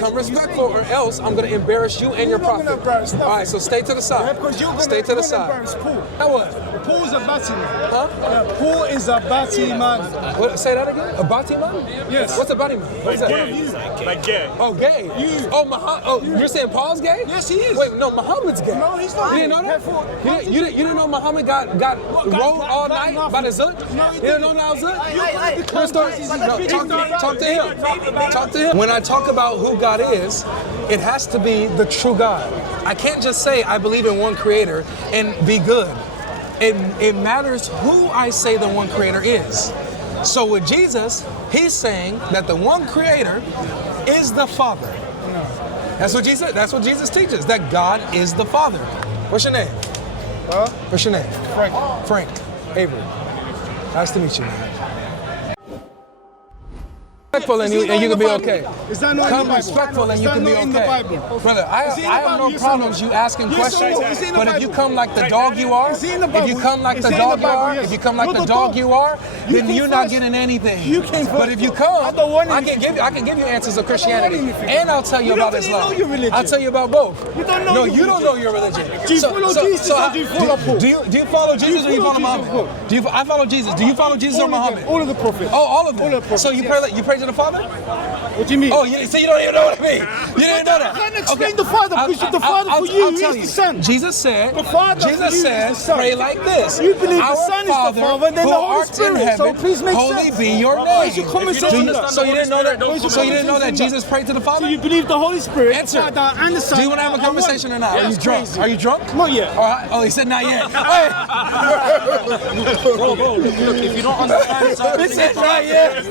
become respectful, or else I'm going to embarrass you and your prophet. All right, so stay to the side. Stay to the side. Now what? Paul is a batty man. Huh? Paul is a batty man. What, say that again? A batty man? Yes. What's a batty man? What is that? Like gay. Oh, gay. Oh, you're saying Paul's gay? Yes, he is. Wait, no, Muhammad's gay. No, he's not. You didn't know that? You didn't know Muhammad got rolled all night by the Zut? You didn't know that was Zut? Talk to him. Talk to him. When I talk about who God is, it has to be the true God. I can't just say I believe in one creator and be good. It matters who I say the one creator is. So with Jesus, he's saying that the one creator is the Father. That's what Jesus teaches, that God is the Father. What's your name? Huh? What's your name? Frank. Frank. Avery. Nice to meet you, man. Respectful and you can be okay. Is that not Come in the Bible? respectful and you can be in the okay. Bible? Brother, I have no problems you asking questions, but if you come like the dog you are, if you come like the dog you are, if you come like the dog you are, then you're not getting anything. You came first. But if you come, I can give you answers of Christianity, and I'll tell you about Islam. Religion. I'll tell you about both. You don't know. No, you don't know your religion. Do you follow Jesus or do you follow Paul? Do you follow Jesus or you follow Muhammad? I follow Jesus. Do you follow Jesus or Muhammad? All of the prophets. Oh, all of them. All of the prophets. So you pray to the Father? What do you mean? Oh, so you don't even know what I mean. You didn't know that. I can't explain the Father because the Father for you is the Son. Jesus said, The Father for you is the Son. pray like this. You believe the Our Son is the Father, then the who Holy art in Spirit. heaven, So please make holy sense. be your Where's name. your common sense in that? So you didn't know that? So you didn't know that Jesus prayed to the So Father? you believe the Holy Spirit, Answer. the Father, and the Son. Do you want to have a conversation or not? Are you drunk? Crazy. Are you drunk? Not yet. All right. Oh, he said not yet. Bro, look, if you don't understand He said not yet.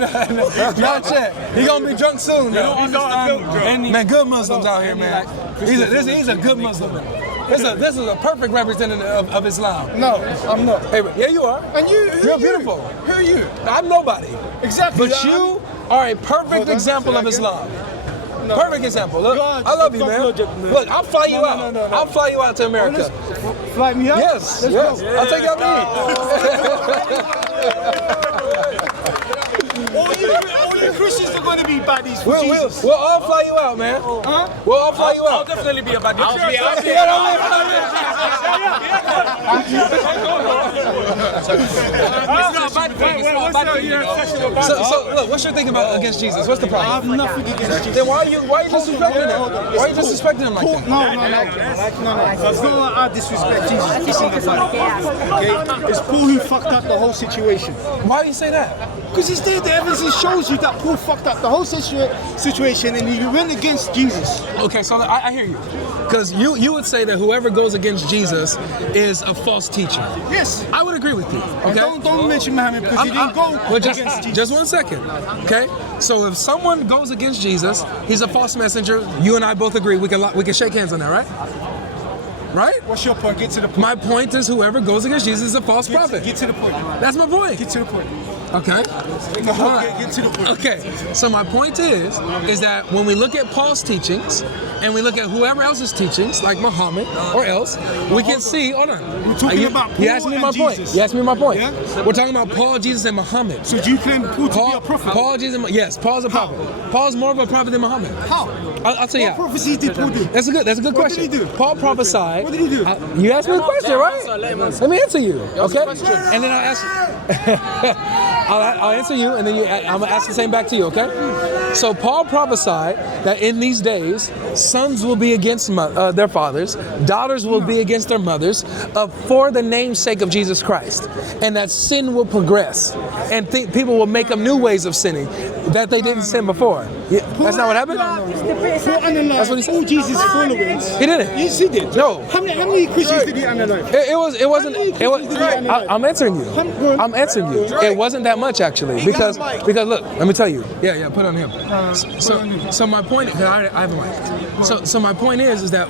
Not yet. He gonna be drunk soon. you don't understand any. Man, good Muslims out here, man. He's a good Muslim. This is a perfect representative of Islam. No, I'm not. Hey, yeah, you are. And You're beautiful. Who are you? I'm nobody. Exactly. But you are a perfect example of Islam. No. Perfect example. Look, God, I love you, man. GodLogic, man. Look, I'll fly you No, out. no. I'll fly you out to America. Fly me out? Yes, Let's yes. go. I'll take you out All you Christians are going to be baddies for Jesus. We'll all fly you out, man. Huh? We'll all fly you I'll out. definitely be a bad So look, what's your thing about against Jesus? What's the I problem? have nothing against Jesus. Then why are you disrespecting him? Why are you disrespecting him like that? No. It's not like I disrespect Jesus. It's in the Bible. Okay? It's Paul who fucked up the whole situation. Why do you say that? Because it's there, the evidence shows you that Paul fucked up the whole situation and he went against Jesus. Okay, so I hear you. Because you would say that whoever goes against Jesus is a false teacher. Yes. I would agree with you. And Okay. don't mention Muhammad because he didn't go against Jesus. Just 1 second. Okay. So if someone goes against Jesus, he's a false messenger. You and I both agree. We can shake hands on that, right? Right? What's your point? Get to the point. My point is whoever goes against Jesus is a false prophet. Get to the point. That's my point. Get to the point. Okay. All right. Get to the point. Okay. So my point is that when we look at Paul's teachings and we look at whoever else's teachings, like Muhammad or else, we can see. Hold on. We're talking about Paul You asked me and my point. Jesus. You asked me my point. Yeah? We're talking about Paul, Jesus, and Muhammad. So do you claim Paul to be a prophet? Paul, Jesus, yes, Paul's a prophet. Paul's more of a prophet than Muhammad. How? I'll tell you What how. prophecies did Paul do? That's a good What question. did he do? Paul prophesied. What did he do? You asked me a question, right? Let me answer you, okay? And then I'll ask. I'll answer you, and then I'm gonna ask the same back to you, okay? So Paul prophesied that in these days, sons will be against their fathers, daughters will be against their mothers, for the name's sake of Jesus Christ, and that sin will progress, and people will make up new ways of sinning that they didn't sin before. Yeah, that's not what happened. Paul analyzed what he said. all Jesus' followers. He didn't. Yes, he did. No. How many Christians did he analyze? It wasn't. I'm answering you. I'm answering you. It wasn't that much actually, because look, let me tell you. Yeah, put on him. So my point, I have a mic. So my point is that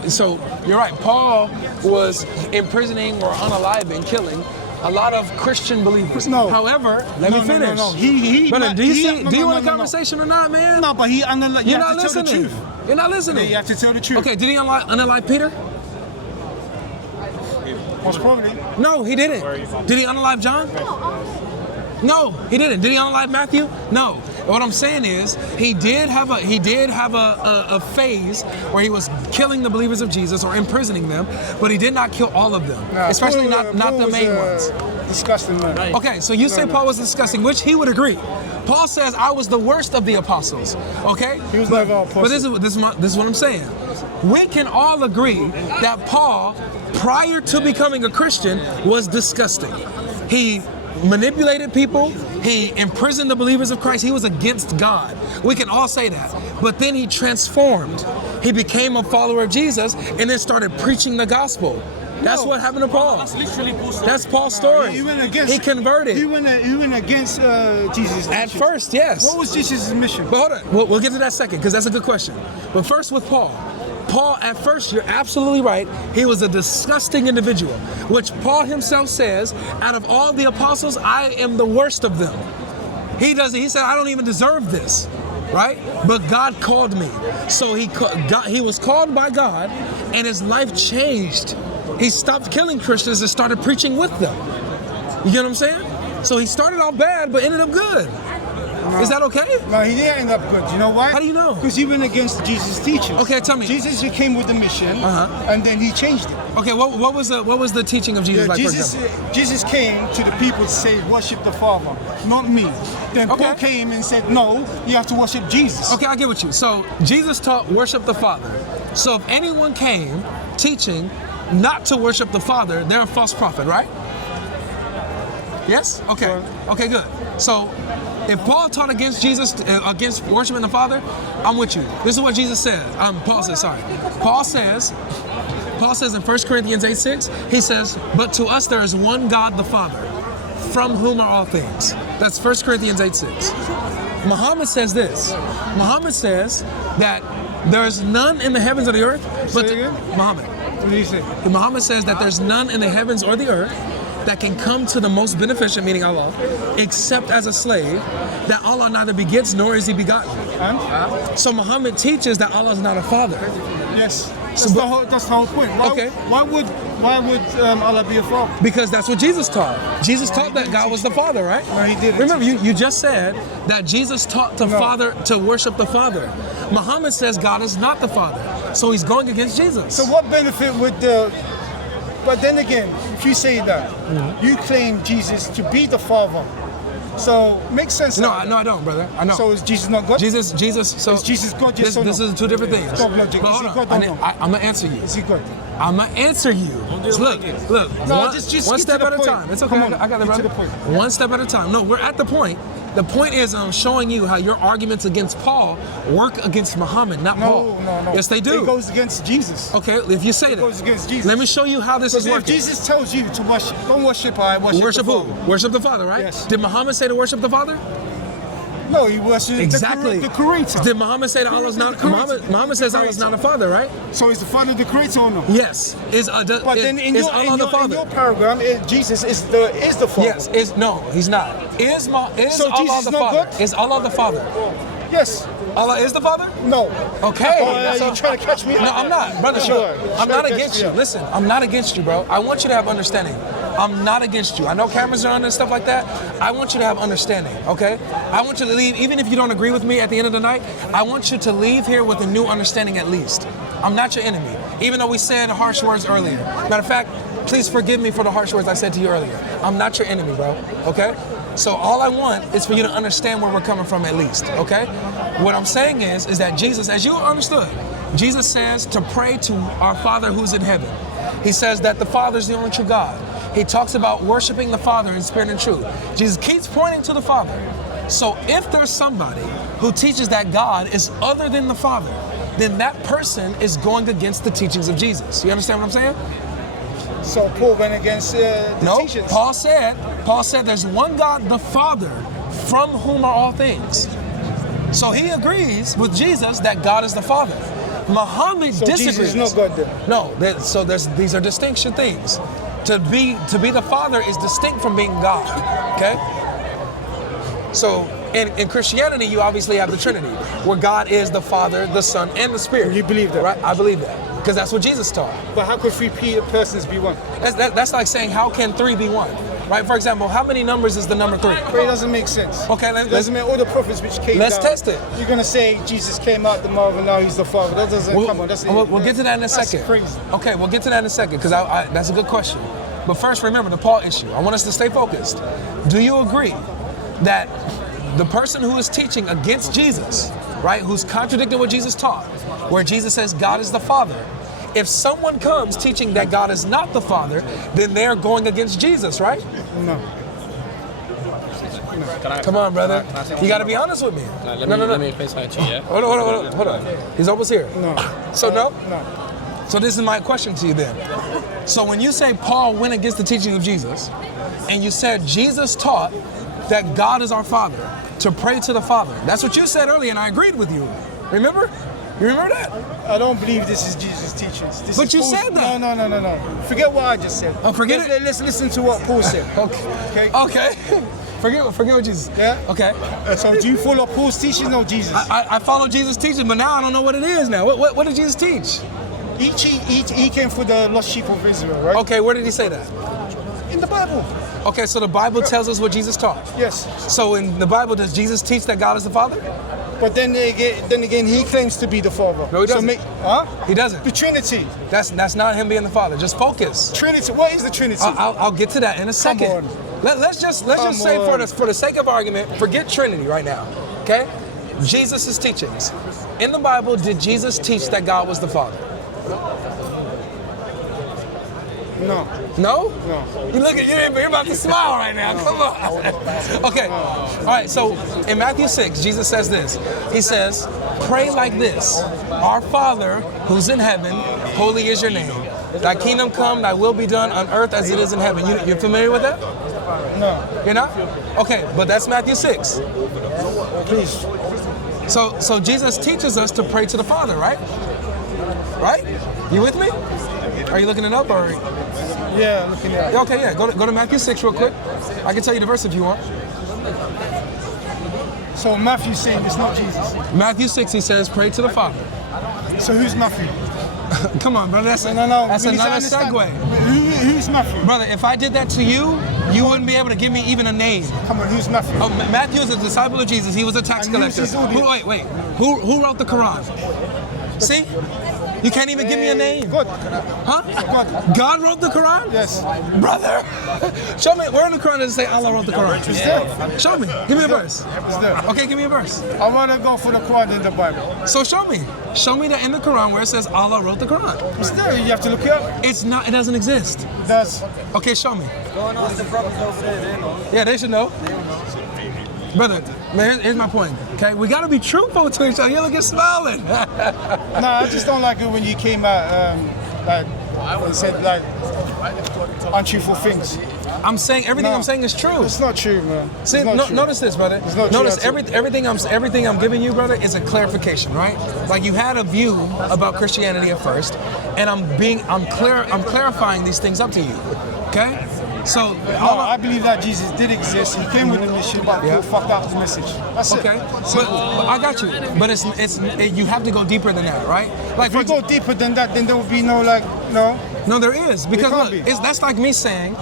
you're right. Paul was imprisoning or unaliving, killing a lot of Christian believers. No. However, let me finish. No. He do you want a conversation or not, man? No, but he analyzed. You're not listening. You're not listening. You have to tell the truth. Okay, did he unalive Peter? Most probably. No, he didn't. Did he unalive John? No, he didn't. Did he unalive Matthew? No. What I'm saying is, he did have a phase where he was killing the believers of Jesus or imprisoning them, but he did not kill all of them, especially not the main ones. Disgusting man. Okay, so you say Paul was disgusting, which he would agree. Paul says I was the worst of the apostles. Okay, He was never an apostle. but this is what I'm saying. We can all agree that Paul, prior to becoming a Christian, was disgusting. He manipulated people. He imprisoned the believers of Christ. He was against God. We can all say that. But then he transformed. He became a follower of Jesus and then started preaching the gospel. That's what happened to Paul. That's literally Paul's story. That's Paul's story. He went against. He converted. He went against Jesus. At first, yes. What was Jesus' mission? But hold on, we'll get to that second because that's a good question. But first with Paul. Paul, at first, you're absolutely right. He was a disgusting individual, which Paul himself says, out of all the apostles, I am the worst of them. He said, I don't even deserve this, right? But God called me. So he was called by God and his life changed. He stopped killing Christians and started preaching with them. You get what I'm saying? So he started off bad, but ended up good. Is that okay? No, he didn't end up good. You know why? How do you know? Because he went against Jesus' teachings. Okay, tell me. Jesus came with the mission, and then he changed it. Okay, what was the teaching of Jesus like, for example? Jesus came to the people to say, worship the Father, not me. Then Paul came and said, no, you have to worship Jesus. Okay, I get what you. So Jesus taught worship the Father. So if anyone came teaching not to worship the Father, they're a false prophet, right? Yes? Okay. Okay, good. So if Paul taught against Jesus, against worshiping the Father, I'm with you. This is what Jesus said. Paul says in 1 Corinthians 8:6, he says, but to us there is one God the Father, from whom are all things. That's 1 Corinthians 8:6. Muhammad says this. Muhammad says that there is none in the heavens or the earth, but Muhammad. What did he say? Muhammad says that there's none in the heavens or the earth that can come to the most beneficent, meaning Allah, except as a slave, that Allah neither begets nor is he begotten. And? So Muhammad teaches that Allah is not a father. Yes. That's the whole point. Why would Allah be a father? Because that's what Jesus taught. Jesus taught that God was the Father, right? No, he didn't. Remember, you just said that Jesus taught to worship the Father. Muhammad says God is not the Father, so he's going against Jesus. So what benefit would but then again, if you say that, you claim Jesus to be the Father. So makes sense. No, I don't, brother. I know. So is Jesus not God? Jesus. So is Jesus God? Yes or no? This is two different things. GodLogic. But Is he hold God on. or no? I'm gonna answer you. Is he God? I'm gonna answer you. Look. No, just one get step to at the a point. time. It's okay. Come on, I got the get to brother. the point. One step at a time. No, we're at the point. The point is, I'm showing you how your arguments against Paul work against Muhammad, not Paul. No. Yes, they do. It goes against Jesus. Okay, if you say that. It goes against Jesus. Let me show you how this is If working. Jesus tells you to worship, don't worship I, worship the who? Father. Worship the Father, right? Yes. Did Muhammad say to worship the Father? No, he worships Exactly. the Creator. Did Muhammad say that Allah's not? Muhammad says Allah's not a father, right? So is the Father the Creator or no? Yes. But then in Allah the Father? your paragraph, Jesus is the Father. Yes. No, he's not. Is So Allah Jesus the not Father? God? Is Allah the Father? Yes. Allah is the Father? No. Okay. You trying to catch me? No, I'm not, brother. Sure. I'm Try not to catch against me you. up. Listen, I'm not against you, bro. I want you to have understanding. I'm not against you. I know cameras are on and stuff like that. I want you to have understanding, okay? I want you to leave, even if you don't agree with me at the end of the night, I want you to leave here with a new understanding at least. I'm not your enemy, even though we said harsh words earlier. Matter of fact, please forgive me for the harsh words I said to you earlier. I'm not your enemy, bro, okay? So all I want is for you to understand where we're coming from at least, okay? What I'm saying is that Jesus, as you understood, Jesus says to pray to our Father who's in heaven. He says that the Father is the only true God. He talks about worshiping the Father in spirit and truth. Jesus keeps pointing to the Father. So if there's somebody who teaches that God is other than the Father, then that person is going against the teachings of Jesus. You understand what I'm saying? So Paul went against the teachings. Paul said there's one God, the Father, from whom are all things. So he agrees with Jesus that God is the Father. Muhammad disagrees. Jesus is not God then? No, these are distinction things. To be the Father is distinct from being God. Okay? So in Christianity, you obviously have the Trinity, where God is the Father, the Son, and the Spirit. You believe that? Right? I believe that. Because that's what Jesus taught. But how could three persons be one? That's like saying, how can three be one? right? For example, how many numbers is the number 3? But it doesn't make sense. Okay, It let's doesn't make all the prophets which came let's down. test it. You're gonna say Jesus came out the mother and now he's the father. That doesn't come on. We'll get to that in a second. That's crazy. Okay, we'll get to that in a second because that's a good question. But first, remember the Paul issue. I want us to stay focused. Do you agree that the person who is teaching against Jesus, right, who's contradicting what Jesus taught, where Jesus says God is the Father, if someone comes teaching that God is not the Father, then they're going against Jesus, right? No. Come on, brother. You got to be honest with me. Let me face that to you, yeah? Hold on. He's almost here. No. So no? No. So this is my question to you then. So when you say Paul went against the teaching of Jesus, and you said Jesus taught that God is our Father, to pray to the Father. That's what you said earlier, and I agreed with you. Remember? You remember that? I don't believe this is Jesus' teachings. But you said that. No. Forget what I just said. Oh, forget it? Let's listen to what Paul said. Okay. Forget what Jesus. Yeah. Okay. So do you follow Paul's teachings or Jesus? I follow Jesus' teaching, but now I don't know what it is now. What did Jesus teach? He came for the lost sheep of Israel, right? Okay, where did he say that? In the Bible. Okay, so the Bible tells us what Jesus taught. Yes. So in the Bible, does Jesus teach that God is the Father? But then again, he claims to be the Father. No, he doesn't. He doesn't. The Trinity. That's not him being the Father. Just focus. Trinity. What is the Trinity? I'll get to that in a second. Let's just say for the sake of argument, forget Trinity right now. Okay? Jesus' teachings. In the Bible, did Jesus teach that God was the Father? No. No? No. You look at you're about to smile right now. Come on. Okay. All right. So in Matthew 6, Jesus says this. He says, "Pray like this: Our Father who's in heaven, holy is your name. Thy kingdom come, thy will be done on earth as it is in heaven." You're familiar with that? No. You're not? Okay, but that's Matthew 6. Please. So Jesus teaches us to pray to the Father, right? Right? You with me? Are you looking it up or? Yeah, looking at it. Okay, yeah. Go to Matthew 6 real quick. I can tell you the verse if you want. So Matthew's saying it's not Jesus. Matthew 6, he says, pray to the Father. So who's Matthew? Come on, brother. That's No. That's We need to another understand. segue. Who's Matthew? Brother, if I did that to you, you wouldn't be able to give me even a name. Come on, who's Matthew? Oh, Matthew is a disciple of Jesus. He was a tax And who's collector. his audience? Wait. Who wrote the Quran? See? You can't even give me a name. God. Huh? God. God wrote the Quran? Yes. Brother, show me, where in the Quran does it say Allah wrote the Quran? It's there. Show me. Give me a verse. It's there. Okay, give me a verse. I want to go for the Quran in the Bible. So show me. Show me that in the Quran where it says Allah wrote the Quran. It's there. You have to look it up. It's not, it doesn't exist. It does. Okay, show me. Yeah, they should know. Brother, man, here's my point. Okay, we gotta be truthful to each other. You look at smiling. No, I just don't like it when you came out and said like untruthful things. I'm saying everything I'm saying is true. It's not true, man. It's See, not true. notice this, brother. It's not true Notice at all. everything I'm giving you, brother, is a clarification, right? Like you had a view about Christianity at first, and I'm clarifying these things up to you. Okay? So I believe that Jesus did exist. He came with a mission, but people fucked up the message. That's okay, it. but I got you. But you have to go deeper than that, right? Like If we go deeper than that, then there will be no no. No, there is, because can't look, be. that's like me saying,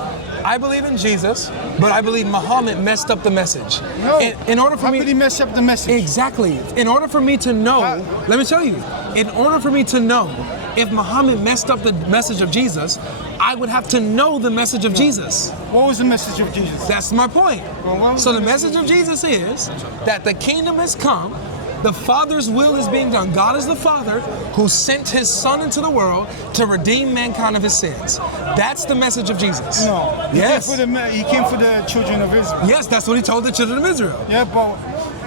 I believe in Jesus, but I believe Muhammad messed up the message. No. In order for How me, could he mess up the message? exactly. In order for me to know, let me tell you, in order for me to know if Muhammad messed up the message of Jesus, I would have to know the message of Jesus. What was the message of Jesus? That's my point. Well, what was So the the message of Jesus is that the kingdom has come, the Father's will is being done. God is the Father who sent his Son into the world to redeem mankind of his sins. That's the message of Jesus. No. Yes. He came for the children of Israel. Yes, that's what he told the children of Israel. Yeah, but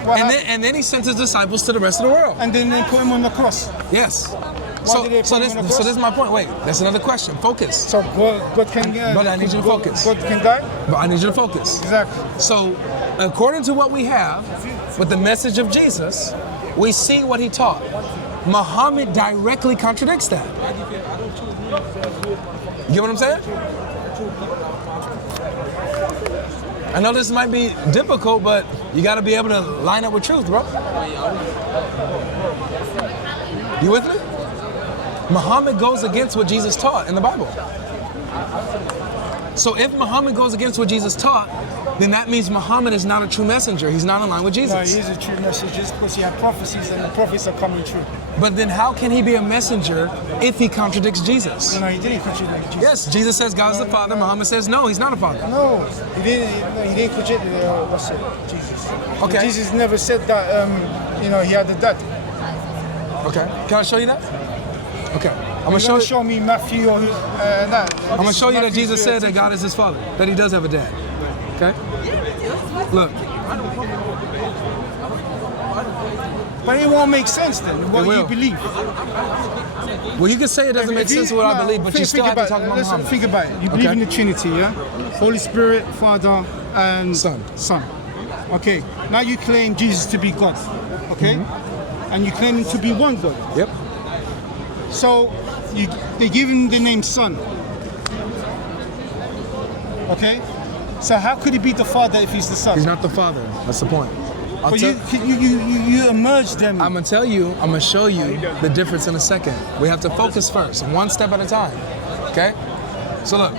what happened? And then he sent his disciples to the rest of the world. And then they put him on the cross. Yes. Why did they put him on the cross? So this is my point. Wait, that's another question. Focus. So God can Brother, I need you to focus. God can die? But I need you to focus. Exactly. So, according to what we have with the message of Jesus, we see what he taught. Muhammad directly contradicts that. You get what I'm saying? I know this might be difficult, but you got to be able to line up with truth, bro. You with me? Muhammad goes against what Jesus taught in the Bible. So if Muhammad goes against what Jesus taught, then that means Muhammad is not a true messenger. He's not in line with No, Jesus. he is a true message just because he had prophecies and the prophets are coming true. But then how can he be a messenger if he contradicts Jesus? No, he didn't contradict Jesus. Yes, Jesus says God is the Father. Muhammad says no, he's not a father. No, he didn't. No, he didn't contradict Jesus. Okay. Jesus never said that. He had a dad. Okay. Can I show you that? Okay. I'm You're gonna gonna show show me Matthew or that. I'm gonna show you that Jesus said that God is his father, that he does have a dad. Okay? Look. But it won't make sense then. What will. you believe. Well, you can say it doesn't make sense to what I believe, but you still have to talk about Listen, Muhammad. think about it. You believe Okay. in the Trinity, yeah? Holy Spirit, Father, and Son. Okay. Now you claim Jesus to be God. Okay? And you claim him to be one God. Yep. So they give him the name Son. Okay? So how could he be the Father if he's the Son? He's not the father. That's the point. But you emerge them. I'm gonna tell you, I'm gonna show you the difference in a second. We have to focus first, one step at a time. Okay? So look,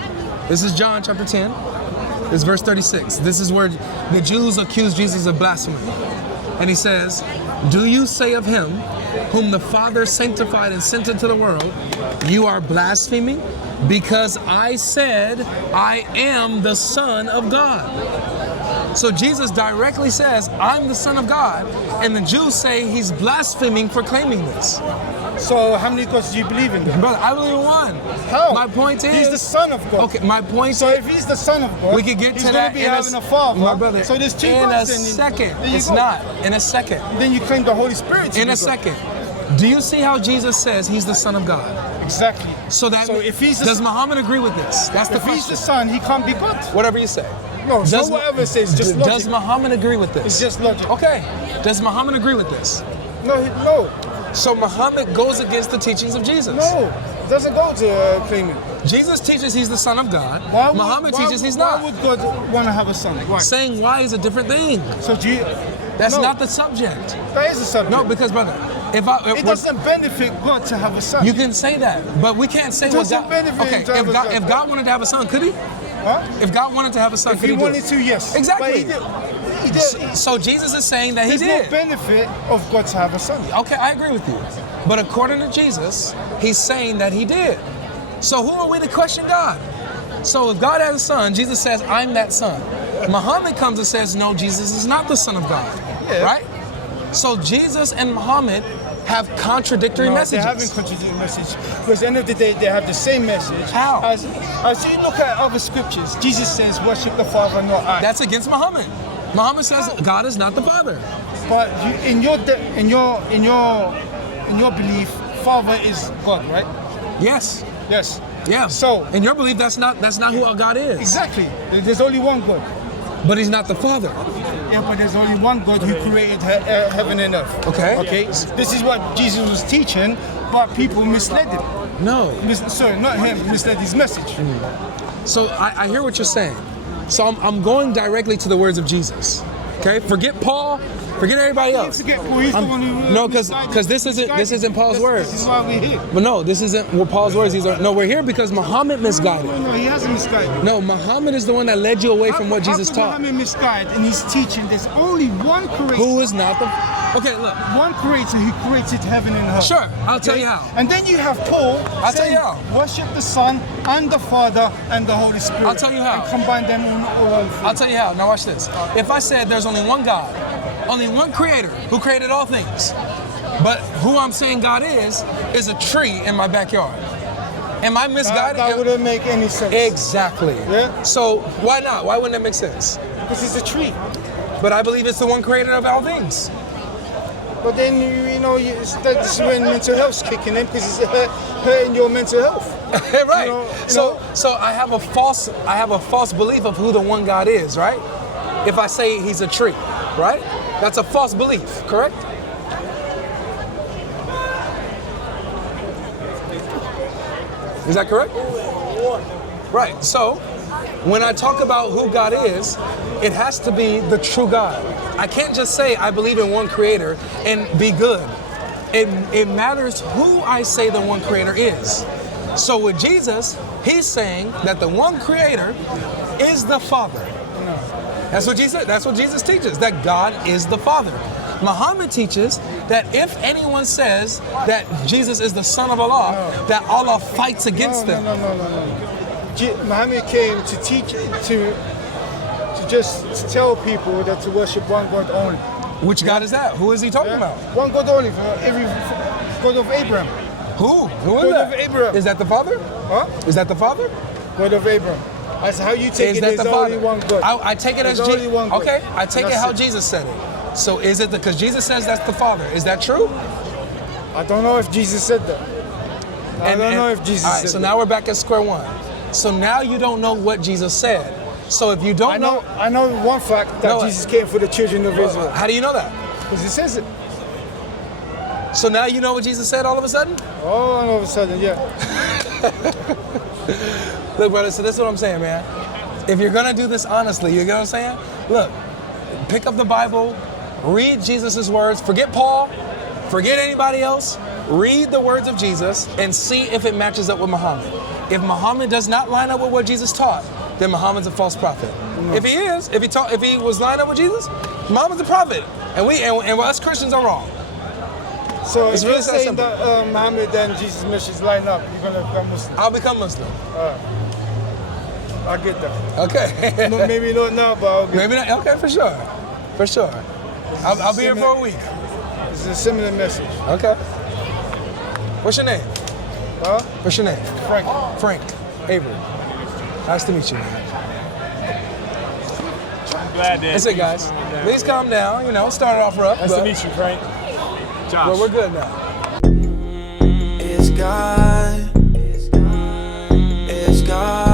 this is John chapter 10. This is verse 36. This is where the Jews accuse Jesus of blasphemy. And he says, "Do you say of him whom the Father sanctified and sent into the world, you are blaspheming? Because I said, I am the Son of God." So Jesus directly says, I'm the Son of God. And the Jews say he's blaspheming for claiming this. So how many gods do you believe in then? Brother, I believe in one. How? My point is... He's the Son of God. Okay, my point So is... if he's the Son of God, We could get he's to going that to be in having a father. My brother, So there's two in gods. a then second. there you It's go. not. In a second. Then you claim the Holy Spirit to In be a God. second. Do you see how Jesus says he's the Son of God? Exactly. So that if he's the does Muhammad agree with this? That's the if he's question. the Son, he can't be God. Whatever you say. No, Does so whatever it says, just logic. Does Muhammad agree with this? It's just logic. Okay. Does Muhammad agree with this? No, So Muhammad goes against the teachings of Jesus. no. It doesn't go to claiming. Jesus teaches he's the Son of God. Muhammad teaches he's Why not. would God want to have a son? Why? Saying why is a different thing. So do you, That's no, not the subject. That is a subject. No, because brother, it doesn't benefit God to have a son. you can say that, but we can't say It what doesn't God. benefit Okay, him to have a son. if God wanted to have a son, could he? Huh? If God wanted to have a son, If could he he do wanted it? to, yes. Exactly. But he did. So Jesus is saying that he There's did. no benefit of God to have a son. Okay, I agree with you. But according to Jesus, he's saying that he did. So who are we to question God? So if God has a son, Jesus says, I'm that son. Muhammad comes and says, no, Jesus is not the Son of God. Yeah. Right? So Jesus and Muhammad have contradictory No, messages. they haven't contradicted message. Because at the end of the day, they have the same message. How? As you look at other scriptures, Jesus says, worship the Father, not I. That's against Muhammad. Muhammad says God is not the Father. But in your belief, Father is God, right? Yes. Yes. Yeah. So in your belief, that's not who our God is. exactly. There's only one God. But he's not the Father. Yeah, but there's only one God who created heaven and earth. Okay. Okay. This is what Jesus was teaching, but people misled him. No. Sorry, not him. Misled his message. So I hear what you're saying. So I'm going directly to the words of Jesus. Okay? Forget Paul. Forget everybody else. Forget Paul. He's the one who No, because this isn't Paul's words. This is why we're here. But no, this isn't Paul's words. We're here because Muhammad misguided. No, he hasn't misguided. No, Muhammad is the one that led you away from what Jesus How taught. could Muhammad misguide and he's teaching there's only one creator. Who is not the... Okay, look. One creator who created heaven and earth. Sure, I'll tell you how. And then you have Paul I'll tell saying, you how. worship the Son and the Father and the Holy Spirit. I'll tell you how. And combine them all three. I'll tell you how. Now watch this. If I said there's only one God, only one creator who created all things, but who I'm saying God is a tree in my backyard. Am I misguided? That wouldn't make any sense. Exactly. Yeah. So why not? Why wouldn't that make sense? Because it's a tree. But I believe it's the one creator of all things. But then that's when mental health's kicking in because it's hurting your mental health. Right. You know, So I have a false belief of who the one God is, right? If I say he's a tree, right? That's a false belief, correct? Is that correct? Right. So when I talk about who God is, it has to be the true God. I can't just say I believe in one creator and be good. It matters who I say the one creator is. So with Jesus, he's saying that the one creator is the Father. That's what Jesus teaches, that God is the Father. Muhammad teaches that if anyone says that Jesus is the Son of Allah, that Allah fights against them. No. Muhammad came to teach, to just tell people that to worship one God only. Which God is that? Who is he talking about? One God only, for every God of Abraham. Who? Who is God that? of Abraham. Is that the Father? Huh? Is that the Father? God of Abraham. That's how you take Is it. that There's the only Father? one God. I take it There's as only one God. Okay, I take it That's how it. Jesus said it. So is it because Jesus says that's the Father? Is that true? I don't know if Jesus said that. I don't know if Jesus all right, said so that. now we're back at square one. So now you don't know what Jesus said. So if you don't I know one fact that No, Jesus came for the children of Israel. how do you know that? Because it says it. So now you know what Jesus said all of a sudden? All of a sudden, yeah. Look, brother, so this is what I'm saying, man. If you're gonna do this honestly, you know what I'm saying? Look, pick up the Bible, read Jesus' words, forget Paul, forget anybody else, read the words of Jesus and see if it matches up with Muhammad. If Muhammad does not line up with what Jesus taught, then Muhammad's a false prophet. If he is, if he was lined up with Jesus, Muhammad's a prophet. And us Christians are wrong. So It's if really you're that saying simple. that Muhammad and Jesus' missions line up, you're going to become Muslim. I'll become Muslim. I get that. Okay. No, maybe not now, but I'll get Maybe not. Okay, for sure. For sure. I'll be here for a week. It's a similar message. Okay. What's your name? Huh? What's your name? Frank. Frank. Avery. Nice to meet you, man. Glad that. That's it, guys. Please calm down. You know, start off rough. Nice to meet you, Frank. Josh. But we're good now. It's God. It's God.